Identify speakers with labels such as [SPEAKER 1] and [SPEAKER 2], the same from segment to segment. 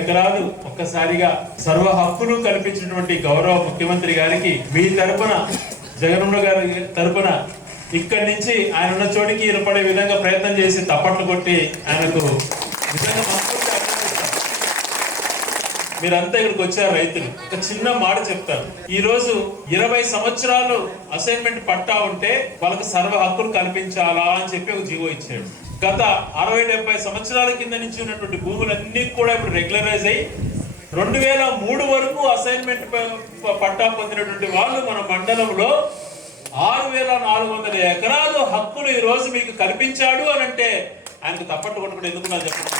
[SPEAKER 1] ఎకరాలు ఒక్కసారిగా సర్వ హక్కులు కల్పించినటువంటి గౌరవ ముఖ్యమంత్రి గారికి మీ తరపున జగన్మోహన్ గారి తరపున ఇక్కడి నుంచి ఆయన ఉన్న చోటికి ఏర్పడే విధంగా ప్రయత్నం చేసి తప్పట్లు కొట్టి ఆయనకు నిజంగా మీరంతా ఇక్కడికి వచ్చారు రైతులు. ఒక చిన్న మాట చెప్తారు ఈ రోజు ఇరవై సంవత్సరాలు అసైన్మెంట్ పట్టా ఉంటే వాళ్ళకి సర్వ హక్కులు కల్పించాలా అని చెప్పి ఒక జీవో ఇచ్చాడు. గత అరవై డెబ్బై సంవత్సరాల కింద నుంచి ఉన్నటువంటి భూములన్నీ కూడా ఇప్పుడు రెగ్యులరైజ్ అయ్యి రెండు వేల మూడు వరకు అసైన్మెంట్ పట్టా పొందినటువంటి వాళ్ళు మన మండలంలో ఆరు వేల నాలుగు వందల ఎకరాలు హక్కులు ఈ రోజు మీకు కల్పించాడు అని అంటే ఆయనకు తప్పట్టు కొట్టుకుంటే ఎందుకు నాకు చెప్పండి.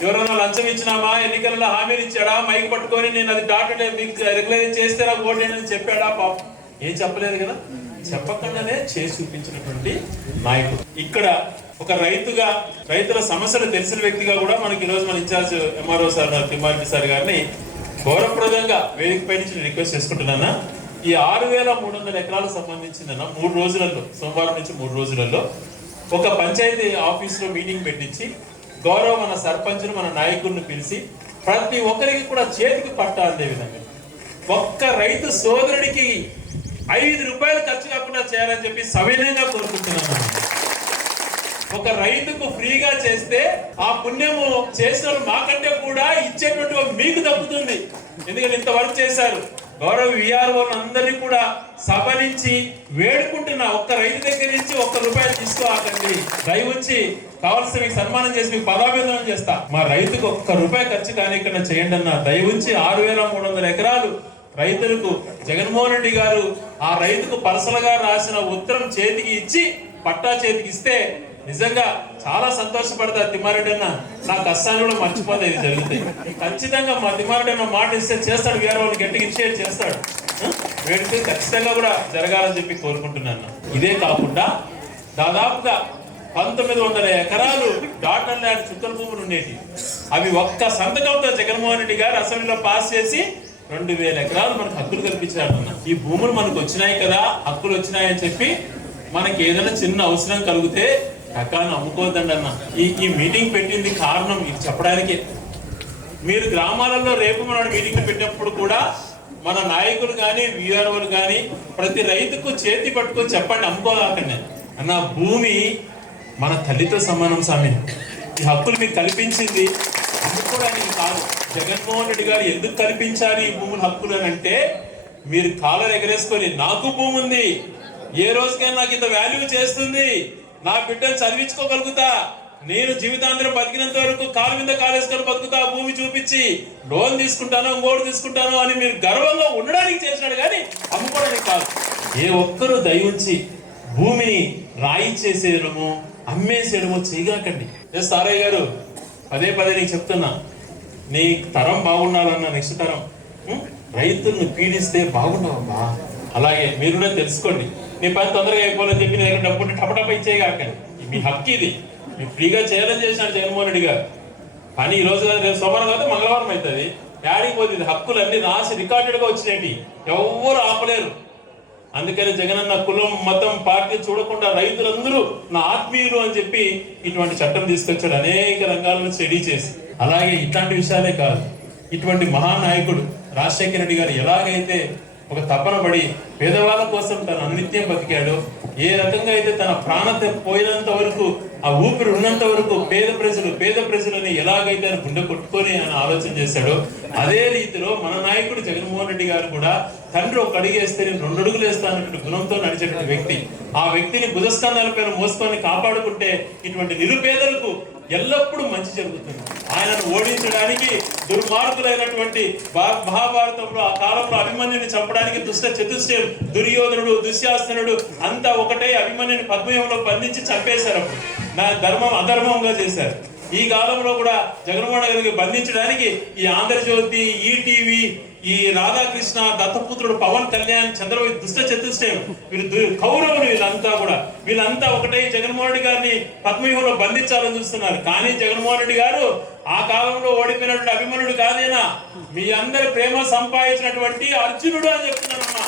[SPEAKER 1] ఎవరైనా లంచం ఇచ్చినామా? ఎన్నికలలో హామీలు ఇచ్చాడా? మైక్ పట్టుకొని నేను అది డాక్టర్ మీకు రెగ్యులైజ్ చేస్తే నాకు ఓటేనని చెప్పాడా? పాపం. ఏం చెప్పలేదు కదా? చెప్పకుండానే చేసి చూపించినటువంటి నాయకుడు. ఇక్కడ ఒక రైతుగా రైతుల సమస్యలు తెలిసిన వ్యక్తిగా కూడా మనకి ఈరోజు మన incharge MRO sir Thimmareddy sir గారిని గౌరవప్రదంగా వేదికపై నుంచి రిక్వెస్ట్ చేసుకుంటున్నానా. ఈ ఆరు వేల మూడు వందల ఎకరాలకు సంబంధించిన మూడు రోజులలో సోమవారం నుంచి మూడు రోజులలో ఒక పంచాయతీ ఆఫీస్లో మీటింగ్ పెట్టించి గౌరవ మన సర్పంచ్ను మన నాయకుడిని పిలిచి ప్రతి ఒక్కరికి కూడా చేతికి పట్టా అందే విధంగా. ఒక్క రైతు సోదరుడికి ఐదు రూపాయలు ఖర్చు కాకుండా చేయాలని చెప్పి సవినయంగా కోరుకుంటున్నాను. ఒక రైతుకు ఫ్రీగా చేస్తే ఆ పుణ్యము చేసిన మాకంటే కూడా ఇచ్చేటువంటి మీకు దక్కుతుంది. ఎందుకంటే ఇంత వర్క్ చేశారు. గౌరవ విఆర్ఓ అందరినీ కూడా సభ నుంచి వేడుకుంటున్నా ఒక్క రైతు దగ్గర నుంచి ఒక్క రూపాయలు తీసుకోకండి. దయ ఉంచి కావాల్సిన మీకు సన్మానం చేసి మీకు పదాభివందనం చేస్తా. మా రైతుకు ఒక్క రూపాయి ఖర్చు కానికుండా చేయండి అన్న దయ ఉంచి ఆరు వేల మూడు వందల ఎకరాలు రైతులకు జగన్మోహన్ రెడ్డి గారు ఆ రైతుకు పరసలుగా రాసిన ఉత్తరం చేతికి ఇచ్చి పట్టా చేతికి ఇస్తే నిజంగా చాలా సంతోషపడతా తిమ్మారెడ్డి అన్న. నా కష్టాన్ని కూడా మర్చిపోతే ఇది జరుగుతాయి. ఖచ్చితంగా మా తిమ్మారెడ్డి అన్న మాట ఇస్తే చేస్తాడు వేరే వాళ్ళు గట్టిగా ఇనిషియేట్ చేస్తాడు. వేడితే ఖచ్చితంగా కూడా జరగాలని చెప్పి కోరుకుంటున్నాను. ఇదే కాకుండా దాదాపుగా పంతొమ్మిది వందల ఎకరాలు డాటర్ ల్యాండ్ చుక్కల భూములు ఉండేవి అవి ఒక్క సంతకంతో జగన్మోహన్ రెడ్డి గారు అసెంబ్లీలో పాస్ చేసి రెండు వేల ఎకరాలు మనకు హక్కులు కల్పించాడు అన్న. ఈ భూములు మనకు వచ్చినాయి కదా హక్కులు వచ్చినాయని చెప్పి మనకి ఏదైనా చిన్న అవసరం కలిగితే రకాన్ని అమ్ముకోవద్దండి అన్న ఈ ఈ మీటింగ్ పెట్టింది కారణం ఇది చెప్పడానికి. మీరు గ్రామాలలో రేపు మన మీటింగ్ పెట్టినప్పుడు కూడా మన నాయకులు కానీ వీఆర్ఓలు కానీ ప్రతి రైతుకు చేతి పట్టుకొని చెప్పండి అమ్ముకోవాకండి అన్న భూమి మన తల్లితో సమానం స్వామి ఈ హక్కులు మీకు కల్పించింది అమ్ముకోవడానికి కాదు. జగన్మోహన్ రెడ్డి గారు ఎందుకు కల్పించాలి ఈ భూముల హక్కులు అంటే మీరు కాలర్ ఎగరేసుకొని నాకు భూమి ఉంది ఏ రోజుకైనా నాకు ఇంత వాల్యూ చేస్తుంది నా బిడ్డను చదివించుకోగలుగుతా నేను జీవితాంతరం బతికినంత వరకు కాలు మీద కాలేసుకొని బతుకుతా భూమి చూపించి లోన్ తీసుకుంటాను ఇంకోటి తీసుకుంటాను అని మీరు గర్వంగా ఉండడానికి చేసినాడు కానీ అమ్ముకోవడానికి కాదు. ఏ ఒక్కరూ దయించి భూమిని రాయి చేసేయడము అమ్మేసేయడము చేయగాకండి. సారయ్య గారు పదే పదే నీకు చెప్తున్నా. నీ తరం బాగుండాలన్న నెక్స్ట్ తరం రైతులను పీడిస్తే బాగుండవమ్మా అలాగే మీరు కూడా తెలుసుకోండి. మీ పని తొందరగా అయిపోవాలని చెప్పి నేను డబ్బు ఉంటే టపటప ఇచ్చేయగాకండి మీ హక్కు ఇది. మీరు ఫ్రీగా చేయాలని చేసినాడు జగన్మోహన్ రెడ్డి గారు. పని ఈ రోజు రేపు సోమవారం కాదు మంగళవారం అవుతుంది. యాడికి పోతుంది. హక్కులు అన్ని రాసి రికార్డెడ్గా వచ్చినాయి. ఎవ్వరు ఆపలేరు. అందుకని జగనన్న కులం మతం పార్టీ చూడకుండా రైతులందరూ నా ఆత్మీయులు అని చెప్పి ఇటువంటి చట్టం తీసుకొచ్చాడు అనేక రంగాలను స్టడీ చేసి. అలాగే ఇట్లాంటి విషయాలే కాదు. ఇటువంటి మహానాయకుడు రాజశేఖర రెడ్డి గారు ఎలాగైతే ఒక తపన పడి పేదవాళ్ళ కోసం తన అనిత్యం బతికాడు ఏ రకంగా అయితే తన ప్రాణత పోయినంత వరకు ఆ ఊపిరి ఉన్నంత వరకు పేద ప్రజలు పేద ప్రజలని ఎలాగైతే ఆయన గుండె కొట్టుకొని ఆయన ఆలోచన చేశాడో అదే రీతిలో మన నాయకుడు జగన్మోహన్ రెడ్డి గారు కూడా తండ్రి ఒక అడిగేస్తే నేను రెండు అడుగులు వేస్తానన్నటువంటి గుణంతో నడిచేటువంటి వ్యక్తి. ఆ వ్యక్తిని భుజస్కంధాల పైన మోసుకొని కాపాడుకుంటే ఇటువంటి నిరుపేదలకు ఎల్లప్పుడూ మంచి జరుగుతుంది. ఆయనను ఓడించడానికి దుర్మార్గులైనటువంటి భా- మహాభారతంలో ఆ కాలంలో అభిమన్యుని చంపడానికి దుష్ట చతుష్టయం దుర్యోధనుడు దుశ్శాసనుడు అంతా ఒకటే అభిమన్యుని పద్మయంలో బంధించి చంపేశారు నా ధర్మం అధర్మంగా చేశారు. ఈ కాలంలో కూడా జగన్మోహన్ గారికి బంధించడానికి ఈ ఆంధ్రజ్యోతి ఈటీవీ ఈ రాధాకృష్ణ దత్తపుత్రుడు పవన్ కళ్యాణ్ చంద్రబాబు దుష్ట చతుష్టయం. వీళ్ళు దు- కౌరవులు వీళ్ళంతా కూడా. వీళ్ళంతా ఒకటే జగన్మోహన్ రెడ్డి గారిని పద్మవ్యూహంలో బంధించాలని చూస్తున్నారు. కానీ జగన్మోహన్ రెడ్డి గారు ఆ కాలంలో ఓడిపోయినటువంటి అభిమనుడు కాదేనా? మీ అందరి ప్రేమ సంపాదించినటువంటి అర్జునుడు అని చెప్తున్నానమ్మా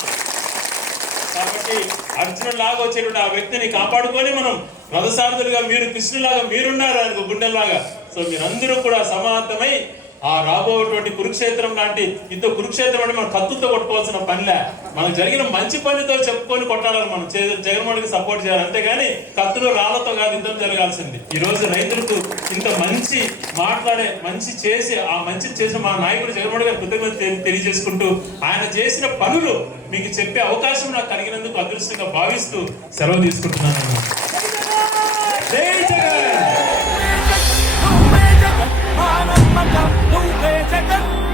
[SPEAKER 1] కాబట్టి అర్జునుడు లాగా వచ్చేటువంటి ఆ వ్యక్తిని కాపాడుకొని మనం రథసారథులుగా మీరు కృష్ణులాగా మీరున్నారు అనుకో గుండెల్లాగా. సో మీరందరూ కూడా సమాధమై ఆ రాబోయేటువంటి కురుక్షేత్రం లాంటి ఇంత కురుక్షేత్రం అంటే మనం కత్తులతో కొట్టుకోవాల్సిన పనిలే. మనకు జరిగిన మంచి పనితో చెప్పుకొని కొట్టాలని మనం చే- జగన్మోహన్కి సపోర్ట్ చేయాలి. అంతేగాని కత్తులు రాళ్ళతో కాదు యుద్ధం జరగాల్సింది. ఈ రోజు రైతులకు ఇంత మంచి మాట్లాడే మంచి చేసి ఆ మంచి చేసిన మా నాయకుడు జగన్మోహన్ గారు కృతజ్ఞత తెలియజేసుకుంటూ ఆయన చేసిన పనులు మీకు చెప్పే అవకాశం నాకు కలిగినందుకు అదృష్టంగా భావిస్తూ సెలవు తీసుకుంటున్నాను.
[SPEAKER 2] జగన్! 谁在等